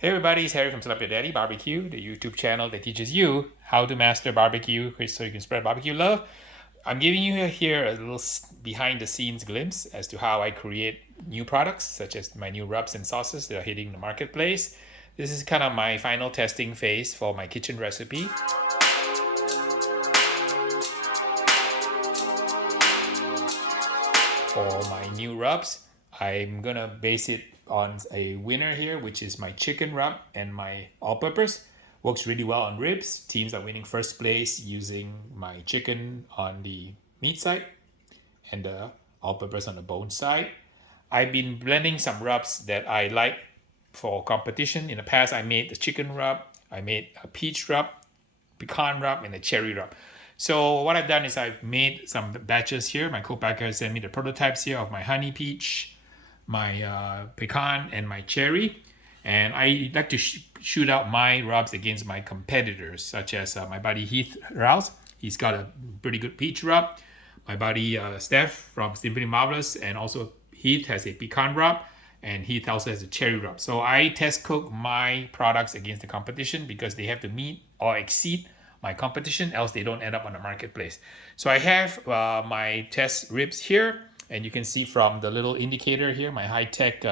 Hey everybody, it's Harry from Set Up Your Daddy BBQ, the YouTube channel that teaches you how to master barbecue so you can spread barbecue love. I'm giving you here a little behind the scenes glimpse as to how I create new products, such as my new rubs and sauces that are hitting the marketplace. This is kind of my final testing phase for my kitchen recipe. For my new rubs, I'm gonna base it on a winner here, which is my chicken rub and my all-purpose. Works really well on ribs. Teams are winning first place using my chicken on the meat side and the all-purpose on the bone side. I've been blending some rubs that I like for competition. In the past, I made the chicken rub, I made a peach rub, pecan rub, and a cherry rub. So what I've done is I've made some batches here. My co-packer sent me the prototypes here of my honey peach, my pecan, and my cherry. And I like to shoot out my rubs against my competitors, such as my buddy Heath Rouse. He's got a pretty good peach rub. My buddy Steph from Simply Marvelous, and also Heath has a pecan rub, and Heath also has a cherry rub. So I test cook my products against the competition because they have to meet or exceed my competition, else they don't end up on the marketplace. So I have my test ribs here, and you can see from the little indicator here, my high-tech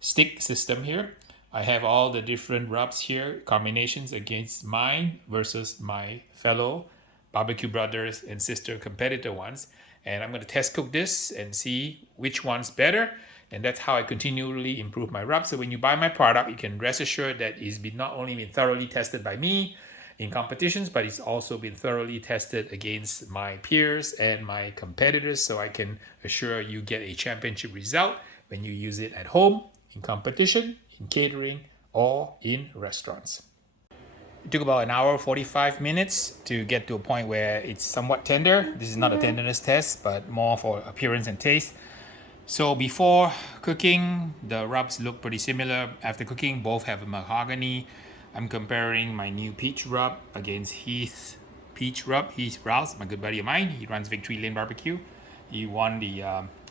stick system here. I have all the different rubs here, combinations against mine versus my fellow barbecue brothers and sister competitor ones. And I'm going to test cook this and see which one's better. And that's how I continually improve my rub. So when you buy my product, you can rest assured that it's been not only been thoroughly tested by me in competitions, but it's also been thoroughly tested against my peers and my competitors, so I can assure you get a championship result when you use it at home, in competition, in catering, or in restaurants. It took about an hour, 45 minutes to get to a point where it's somewhat tender. This is not a tenderness test, but more for appearance and taste. So before cooking, the rubs look pretty similar. After cooking, both have a mahogany. I'm comparing my new peach rub against Heath's peach rub. Heath Rouse, my good buddy of mine. He runs Victory Lane Barbecue. He won the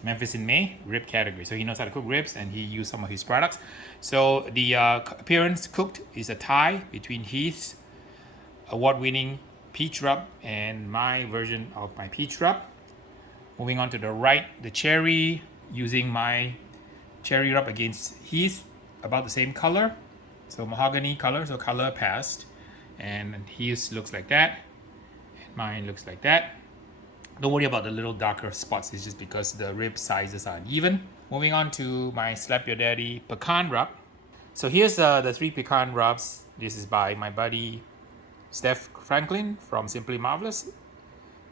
Memphis in May rib category. So he knows how to cook ribs, and he used some of his products. So the appearance cooked is a tie between Heath's award-winning peach rub and my version of my peach rub. Moving on to the right, the cherry, using my cherry rub against Heath, about the same color. So mahogany color, so color passed, and his looks like that, and mine looks like that. Don't worry about the little darker spots, it's just because the rib sizes are uneven. Moving on to my Slap Your Daddy pecan rub. So here's the 3 pecan rubs. This is by my buddy Steph Franklin from Simply Marvelous,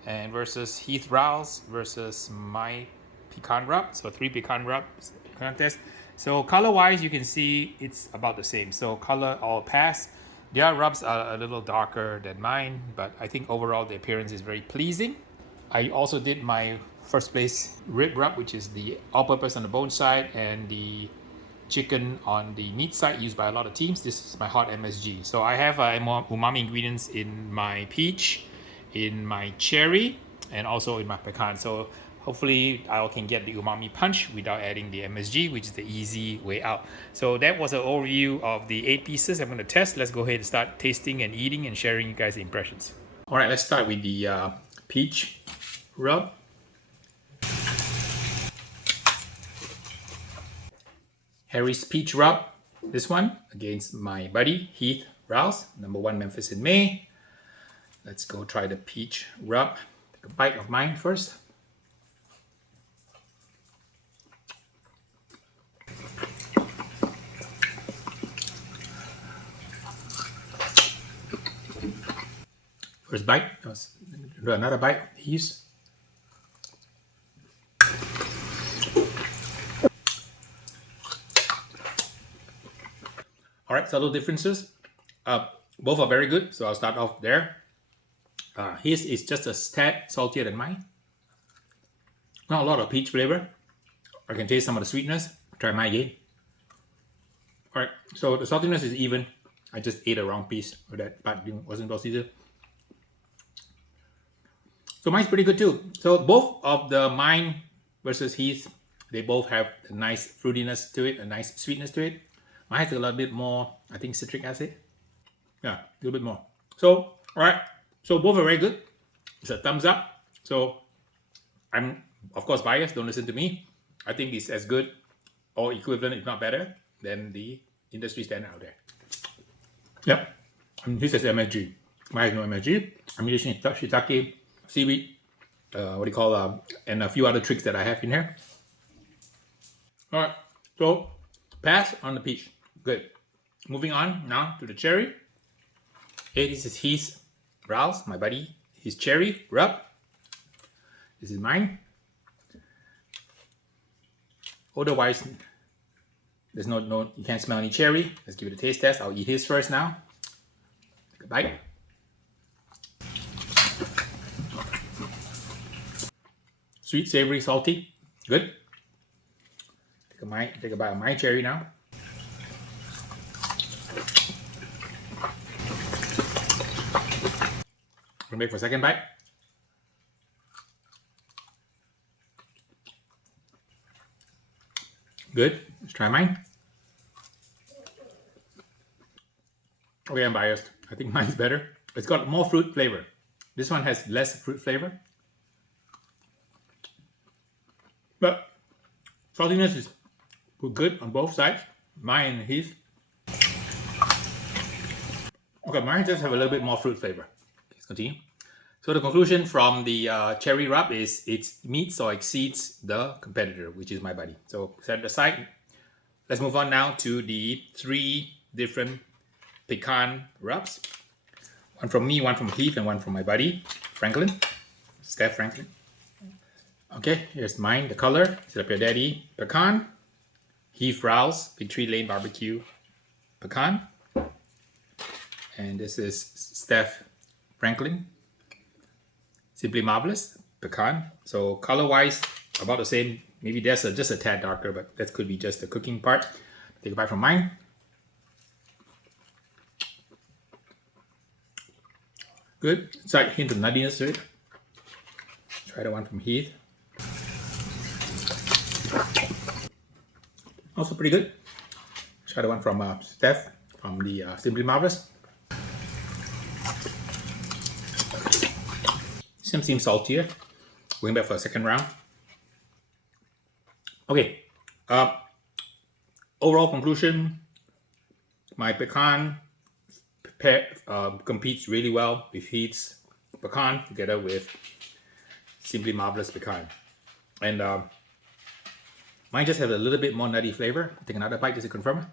and versus Heath Rouse versus my pecan rub. So 3 pecan rubs contest. So color wise, you can see it's about the same. So color all pass. Their rubs are a little darker than mine, but I think overall the appearance is very pleasing. I also did my first place rib rub, which is the all-purpose on the bone side and the chicken on the meat side, used by a lot of teams. This is my HOT MSG. So I have umami ingredients in my peach, in my cherry, and also in my pecan. So hopefully I can get the umami punch without adding the MSG, which is the easy way out. So that was an overview of the 8 pieces I'm going to test. Let's go ahead and start tasting and eating and sharing you guys the impressions. All right, let's start with the peach rub. Harry's peach rub, this one, against my buddy Heath Rouse, #1 Memphis in May. Let's go try the peach rub. Take a bite of mine first. First bite, let's do another bite. He's all right, subtle differences. Both are very good, so I'll start off there. His is just a tad saltier than mine. Not a lot of peach flavor. I can taste some of the sweetness. Try mine again. All right, so the saltiness is even. I just ate a wrong piece of that, but it wasn't well seasoned. So mine's pretty good too. So both of the mine versus Heath, they both have a nice fruitiness to it, a nice sweetness to it. Mine has a little bit more, I think, citric acid. Yeah, a little bit more. So, all right. So both are very good. It's a thumbs up. So I'm, of course, biased. Don't listen to me. I think it's as good or equivalent, if not better, than the industry standard out there. Yep. And this is MSG. Mine has no MSG. I'm using shiitake, seaweed, what do you call, and a few other tricks that I have in here. All right. So pass on the peach. Good. Moving on now to the cherry. Hey, this is his Rouse, my buddy. His cherry rub. This is mine. Otherwise, there's no, you can't smell any cherry. Let's give it a taste test. I'll eat his first now. Take a bite. Sweet, savory, salty. Good. Take a bite of my cherry now. Come back for a second bite. Good. Let's try mine. Okay, I'm biased. I think mine's better. It's got more fruit flavor. This one has less fruit flavor. But saltiness is good on both sides. Mine and his. Okay, mine just have a little bit more fruit flavor. Let's continue. So the conclusion from the cherry rub is it meets or exceeds the competitor, which is my buddy. So set it aside. Let's move on now to the 3 different pecan rubs. One from me, one from Heath, and one from my buddy, Franklin, Steph Franklin. Okay, here's mine, the color. Set up your daddy, pecan. Heath Rouse, Victory Lane Barbecue, pecan. And this is Steph Franklin, Simply Marvelous, pecan. So color-wise, about the same. Maybe there's just a tad darker, but that could be just the cooking part. Take a bite from mine. Good. Slight hint of nuttiness to it. Try the one from Heath. Also pretty good. Try the one from Steph from the Simply Marvelous. Seems saltier. Going back for a second round. Okay. Overall conclusion: my pecan competes really well with Heath's pecan together with Simply Marvelous pecan, and mine just has a little bit more nutty flavor. Take another bite just to confirm.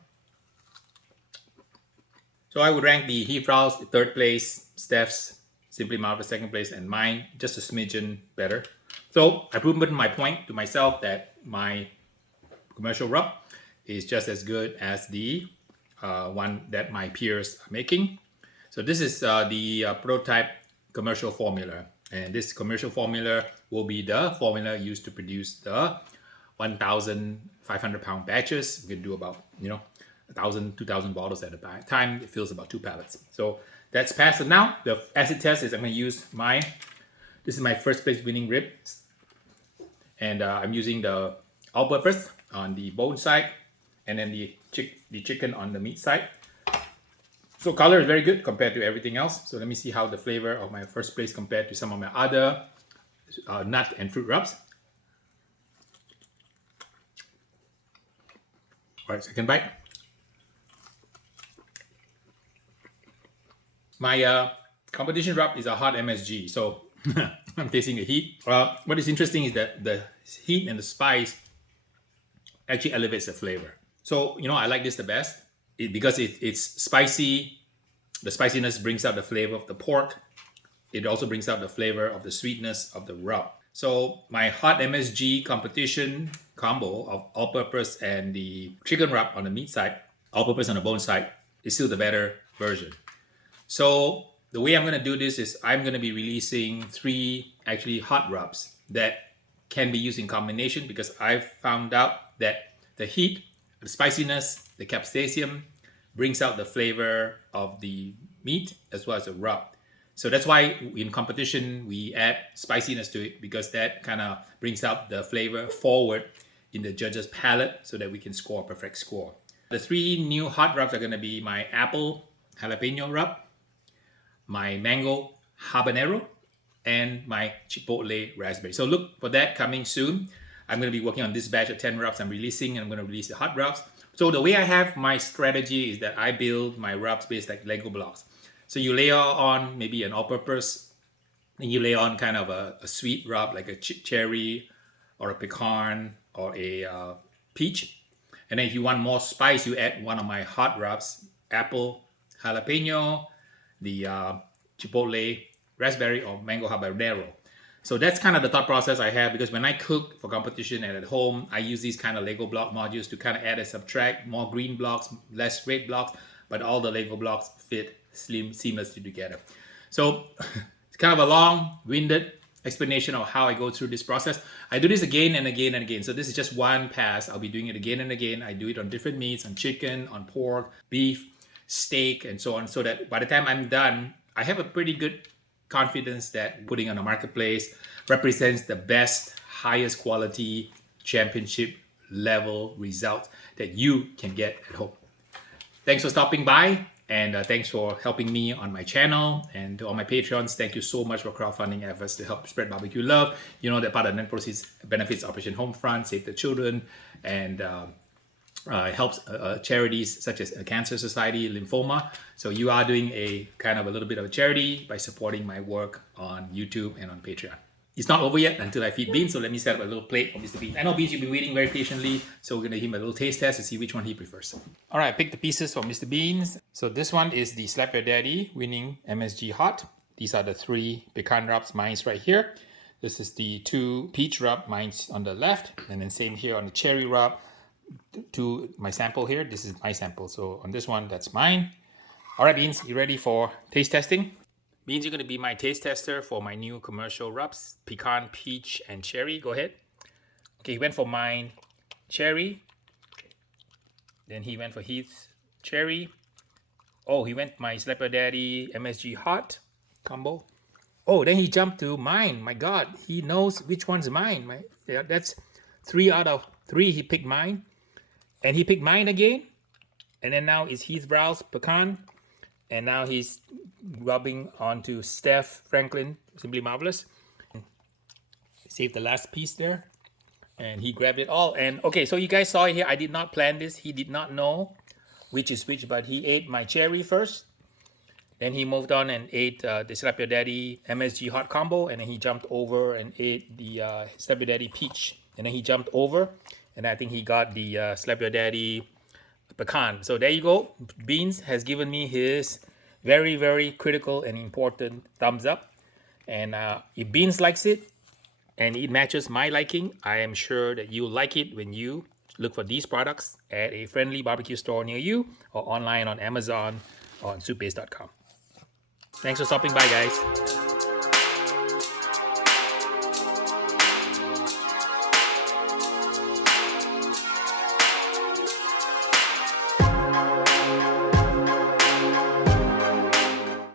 So I would rank the Heath Rouse 3rd place, Steph's Simply Marvelous 2nd place, and mine just a smidgen better. So I proven my point to myself that my commercial rub is just as good as the one that my peers are making. So this is the prototype commercial formula, and this commercial formula will be the formula used to produce the 1,500 pound batches. We can do about 1,000, 2,000 bottles at a time. It fills about 2 pallets. So that's passed. And now the acid test is I'm going to use this is my 1st place winning rib, and I'm using the all-purpose on the bone side, and then the chicken on the meat side. So color is very good compared to everything else. So let me see how the flavor of my 1st place compared to some of my other nut and fruit rubs. All right, second bite. My competition rub is a HOT MSG. So I'm tasting the heat. What is interesting is that the heat and the spice actually elevates the flavor. So, I like this the best because it's spicy. The spiciness brings out the flavor of the pork. It also brings out the flavor of the sweetness of the rub. So my HOT MSG competition combo of all-purpose and the chicken rub on the meat side, all-purpose on the bone side, is still the better version. So the way I'm going to do this is I'm going to be releasing 3 actually hot rubs that can be used in combination, because I've found out that the heat, the spiciness, the capsaicin brings out the flavor of the meat as well as the rub. So that's why in competition we add spiciness to it, because that kind of brings out the flavor forward in the judge's palate so that we can score a perfect score. The 3 new hot rubs are going to be my apple jalapeno rub, my mango habanero, and my chipotle raspberry. So look for that coming soon. I'm going to be working on this batch of 10 rubs I'm releasing, and I'm going to release the hot rubs. So the way I have my strategy is that I build my rubs based like Lego blocks. So you layer on maybe an all-purpose, and you lay on kind of a sweet rub like a cherry or a pecan or a peach. And then if you want more spice, you add one of my hot rubs, apple jalapeno, the chipotle raspberry, or mango habanero. So that's kind of the thought process I have, because when I cook for competition and at home, I use these kind of Lego block modules to kind of add and subtract, more green blocks, less red blocks, but all the Lego blocks fit seamlessly together. So it's kind of a long-winded explanation of how I go through this process. I do this again and again and again. So this is just one pass. I'll be doing it again and again. I do it on different meats, on chicken, on pork, beef, steak, and so on, so that by the time I'm done, I have a pretty good confidence that putting on a marketplace represents the best, highest quality, championship level results that you can get at home. Thanks for stopping by, and thanks for helping me on my channel, and to all my Patreons, thank you so much for crowdfunding efforts to help spread barbecue love. You know that part of the net proceeds benefits Operation Homefront, Save the Children, and helps charities such as Cancer Society, Lymphoma. So you are doing a kind of a little bit of a charity by supporting my work on YouTube and on Patreon. It's not over yet until I feed Beans, so let me set up a little plate for Mr. Beans. I know Beans, you've been waiting very patiently, so we're going to give him a little taste test to see which one he prefers. All right, I picked the pieces for Mr. Beans. So this one is the Slap Your Daddy winning MSG Hot. These are the 3 pecan rubs, mine's right here. This is the 2 peach rub, mine's on the left, and then same here on the cherry rub. To my sample here, this is my sample. So on this one, that's mine. All right, Beans, you ready for taste testing? Beans, you're going to be my taste tester for my new commercial rubs, pecan, peach, and cherry. Go ahead. Okay, he went for mine cherry. Then he went for Heath's cherry. Oh, he went my Slap Your Daddy MSG Hot combo. Oh, then he jumped to mine. My God, he knows which one's mine. Yeah, that's 3 out of 3. He picked mine. And he picked mine again. And then now it's Heath Brow's pecan. And now he's rubbing onto Steph Franklin, Simply Marvelous. Save the last piece there. And he grabbed it all. And okay, so you guys saw it here. I did not plan this. He did not know which is which, but he ate my cherry first. Then he moved on and ate the Slap Your Daddy MSG Hot combo. And then he jumped over and ate the Slap Your Daddy Peach. And then he jumped over. And I think he got the Slap Your Daddy pecan. So there you go. Beans has given me his very, very critical and important thumbs up. And if Beans likes it and it matches my liking, I am sure that you'll like it when you look for these products at a friendly barbecue store near you or online on Amazon or on soupbase.com. Thanks for stopping by, guys.